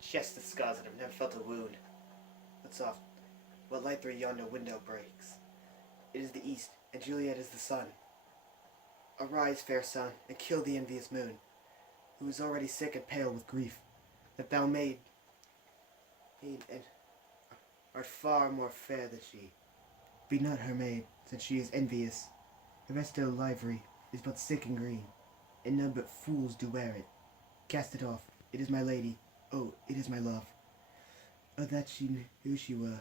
Chest the scars and I've never felt a wound. What soft, what light through yonder window breaks? It is the east, and Juliet is the sun. Arise, fair sun, and kill the envious moon, who is already sick and pale with grief, that thou made and art far more fair than she. Be not her maid, since she is envious. Her vestal livery is but sick and green, and none but fools do wear it. Cast it off. It is my lady. Oh, it is my love. Oh, that she knew who she were.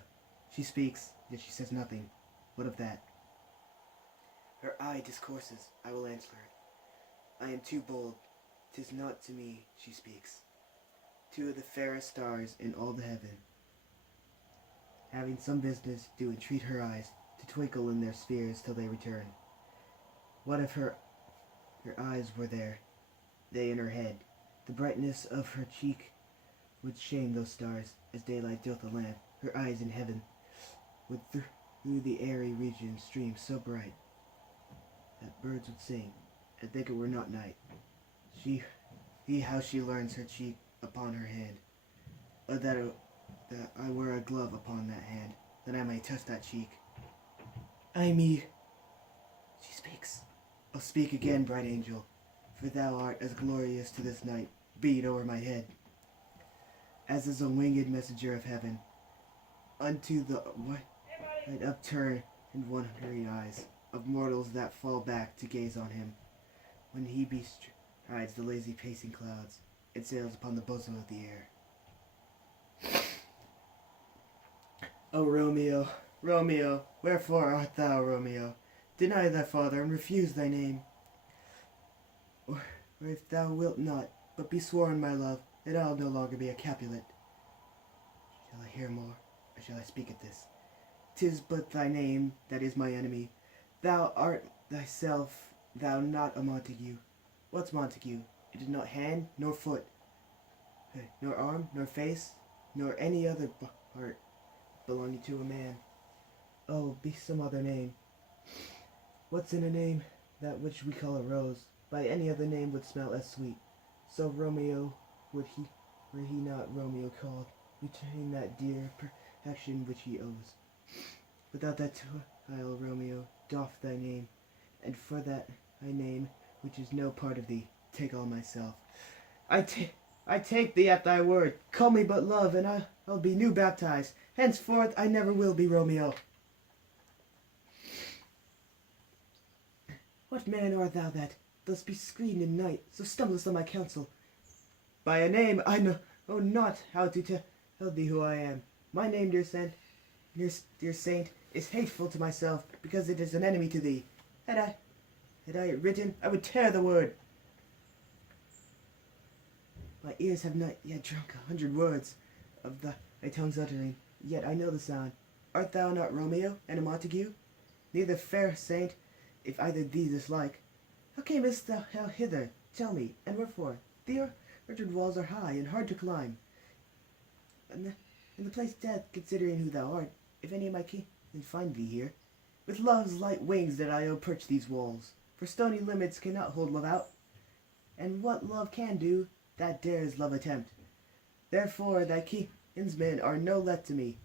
She speaks, yet she says nothing. What of that? Her eye discourses. I will answer it. I am too bold. 'Tis not to me she speaks. Two of the fairest stars in all the heaven, having some business, do entreat her eyes to twinkle in their spheres till they return. What if her eyes were there, they in her head? The brightness of her cheek would shame those stars, as daylight doth a lamp. Her eyes in heaven would through the airy region stream so bright that birds would sing, and think it were not night. How she learns her cheek upon her hand. Oh, that I wear a glove upon that hand, that I may touch that cheek. Ay me, she speaks. Oh, speak again, bright angel, for thou art as glorious to this night, be it o'er my head, as is a winged messenger of heaven, unto the white upturned and wondering eyes of mortals that fall back to gaze on him, when he bestrides the lazy pacing clouds, and sails upon the bosom of the air. O Romeo, Romeo, wherefore art thou, Romeo? Deny thy father, and refuse thy name. Or if thou wilt not, but be sworn, my love, that I'll no longer be a Capulet. Shall I hear more, or shall I speak at this? 'Tis but thy name that is my enemy. Thou art thyself, thou not a Montague. What's Montague? It is not hand, nor foot, nor arm, nor face, nor any other part belonging to a man. Oh, be some other name. What's in a name? That which we call a rose, by any other name would smell as sweet. So Romeo were he not Romeo called, retain that dear perfection which he owes. Without that tile, Romeo, doff thy name, and for that thy name, which is no part of thee, take all myself. I take thee at thy word. Call me but love, and I'll be new baptized. Henceforth I never will be Romeo. What man art thou that thus be screened in night, so stumblest on my counsel? By a name I know not how to tell thee who I am. My name, dear saint, is hateful to myself, because it is an enemy to thee. Had I it written, I would tear the word. My ears have not yet drunk 100 words of thy tongue's uttering, yet I know the sound. Art thou not Romeo, and a Montague? Neither, fair saint, if either thee dislike. How camest thou hither? Tell me, and wherefore? The orchard walls are high and hard to climb, and the place death, considering who thou art, if any of my kin find thee here. With love's light wings did I perch these walls, for stony limits cannot hold love out, and what love can do, that dares love attempt. Therefore thy kinsmen are no let to me.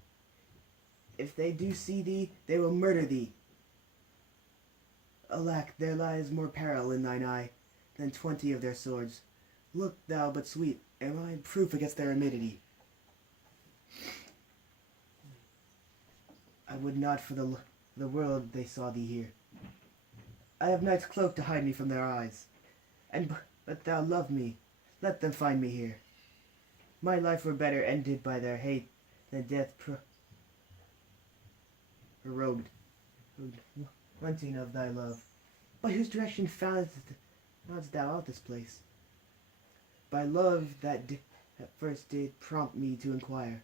If they do see thee, they will murder thee. Alack, there lies more peril in thine eye than 20 of their swords. Look thou but sweet, am I proof against their avidity? I would not for the world they saw thee here. I have night's cloak to hide me from their eyes, but thou love me, let them find me here. My life were better ended by their hate than death prorogued, wanting of thy love. By whose direction foundest thou out this place? By love that at first did prompt me to inquire.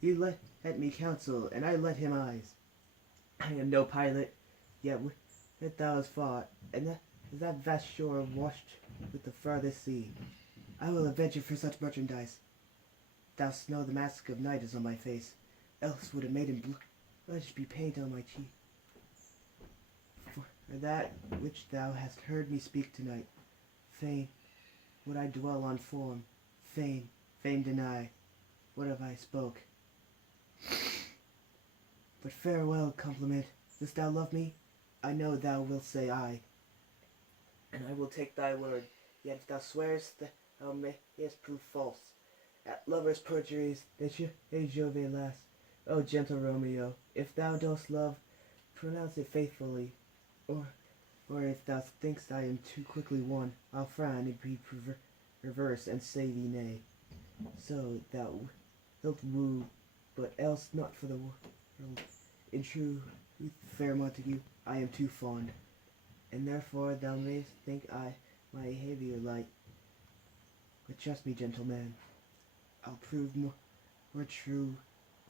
He let me counsel, and I let him eyes. I am no pilot, yet with thou hast fought, and that vast shore washed with the farthest sea. I will adventure for such merchandise. Thou know the mask of night is on my face, else would a maiden blush be painted on my cheek. For that which thou hast heard me speak tonight, fain would I dwell on form, fain deny, what have I spoke? But farewell, compliment. Dost thou love me? I know thou wilt say aye, and I will take thy word. Yet if thou swearest, thou mayest prove false. At lovers' perjuries they Jove last. O gentle Romeo, if thou dost love, pronounce it faithfully. Or if thou thinkst I am too quickly won, I'll frown and be reverse and say thee nay. So thou wilt woo, but else not for the world. In truth, fair Montague, I am too fond, and therefore thou mayst think I my behaviour light. But trust me, gentleman, I'll prove more true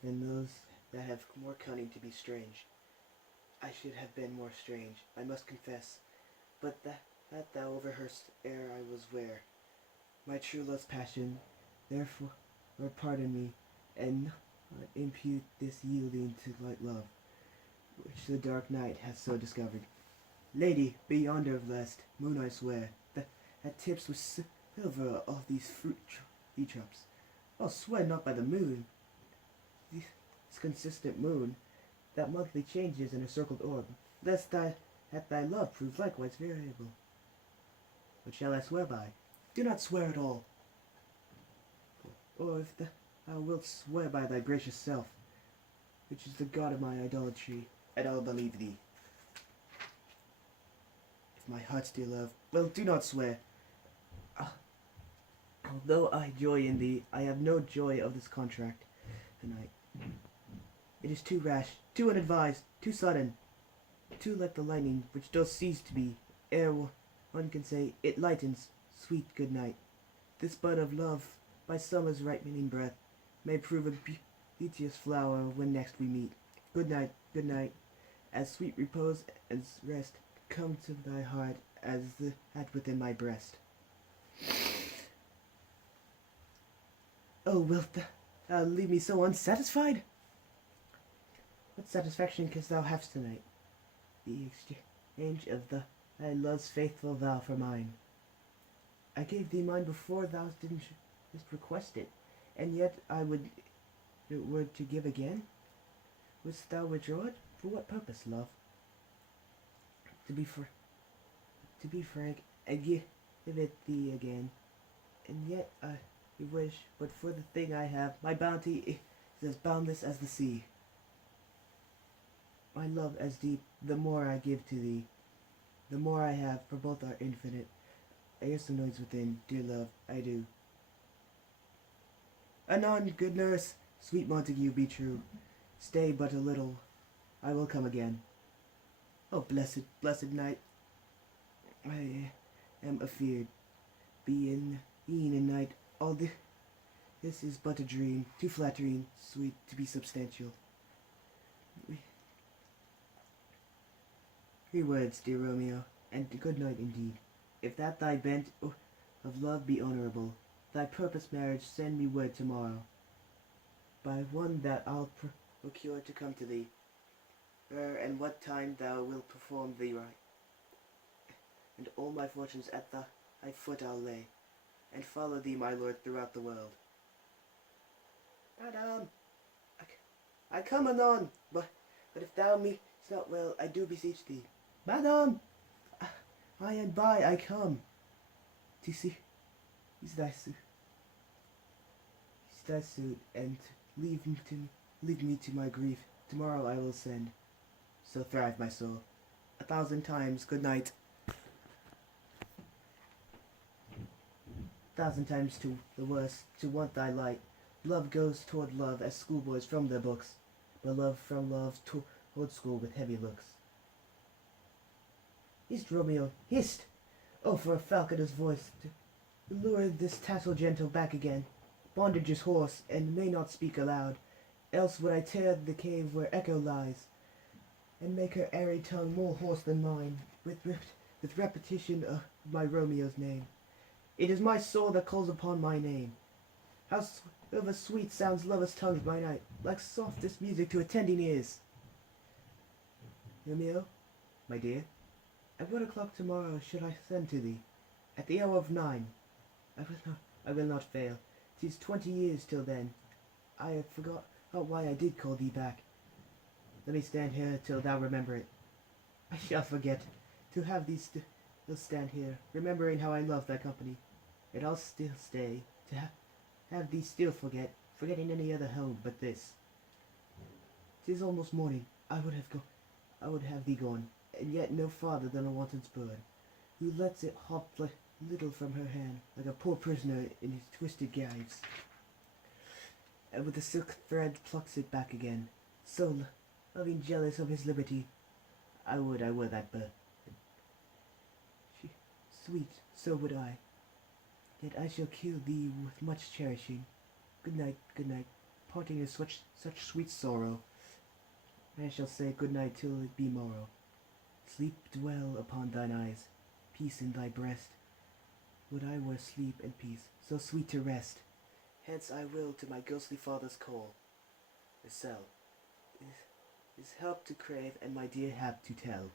than those that have more cunning to be strange. I should have been more strange, I must confess, but that thou overheardst ere I was ware. My true love's passion, therefore pardon me, and not impute this yielding to light love, which the dark night hath so discovered. Lady, be yonder blessed moon, I swear, that tips with silver all these tree drops. I'll swear not by the moon, this consistent moon, that monthly changes in a circled orb, lest thy love prove likewise variable. What shall I swear by? Do not swear at all. Or if thou wilt swear by thy gracious self, which is the god of my idolatry, and I'll believe thee. If my heart's dear love, well, do not swear. Although I joy in thee, I have no joy of this contract tonight. It is too rash, too unadvised, too sudden, too like the lightning which does cease to be, ere one can say, it lightens, sweet good night. This bud of love, by summer's ripening breath, may prove a beauteous flower when next we meet. Good night, as sweet repose and rest come to thy heart as the hat within my breast. Oh, wilt thou leave me so unsatisfied? What satisfaction canst thou have tonight? The exchange of thy love's faithful vow for mine. I gave thee mine before thou didn't just request it, and yet I would it were to give again. Wouldst thou withdraw it? For what purpose, love? To be frank, I give it thee again, and yet I wish, but for the thing I have, my bounty is as boundless as the sea. My love as deep, the more I give to thee, the more I have, for both are infinite. I hear some noise within, dear love, I do. Anon, good nurse, sweet Montague, be true. Stay but a little, I will come again. Oh, blessed night, I am afeard, being in night, all this is but a dream, too flattering, sweet, to be substantial. 3 words, dear Romeo, and good night indeed. If that thy bent of love be honourable, thy purpose marriage, send me word tomorrow, by one that I'll procure to come to thee, and what time thou wilt perform thee right, and all my fortunes at thy foot I'll lay, and follow thee, my lord, throughout the world. Madam, I come anon, but if thou meetest not well, I do beseech thee. Madam, by and by I come to see thy suit, and leave me to my grief. Tomorrow I will send. So thrive, my soul. 1,000 times good night. 1,000 times to the worst, to want thy light. Love goes toward love as schoolboys from their books, but love from love toward school with heavy looks. Hist, Romeo, hist! Oh, for a falconer's voice to lure this tassel gentle back again. Bondage is hoarse, and may not speak aloud, else would I tear the cave where echo lies, and make her airy tongue more hoarse than mine, with repetition of my Romeo's name. It is my soul that calls upon my name. How ever sweet sounds lovers' tongues by night, like softest music to attending ears. Romeo, my dear, at what o'clock tomorrow should I send to thee? At the hour of 9. I will not fail. 'Tis 20 years till then. I have forgot why I did call thee back. Let me stand here till thou remember it. I shall forget. To have thee still stand here, remembering how I love thy company. Yet I'll still stay, to have thee still forgetting any other home but this. 'Tis almost morning. I would have thee gone, and yet no farther than a wanton's bird, who lets it hop little from her hand, like a poor prisoner in his twisted gyves, and with the silk thread plucks it back again, so loving jealous of his liberty. I would I were that bird. She, sweet, so would I. Yet I shall kill thee with much cherishing. Good night, parting is such sweet sorrow. I shall say good night till it be morrow. Sleep dwell upon thine eyes, peace in thy breast. Would I were sleep and peace, so sweet to rest. Hence I will to my ghostly father's call. The cell is help to crave and my dear hap to tell.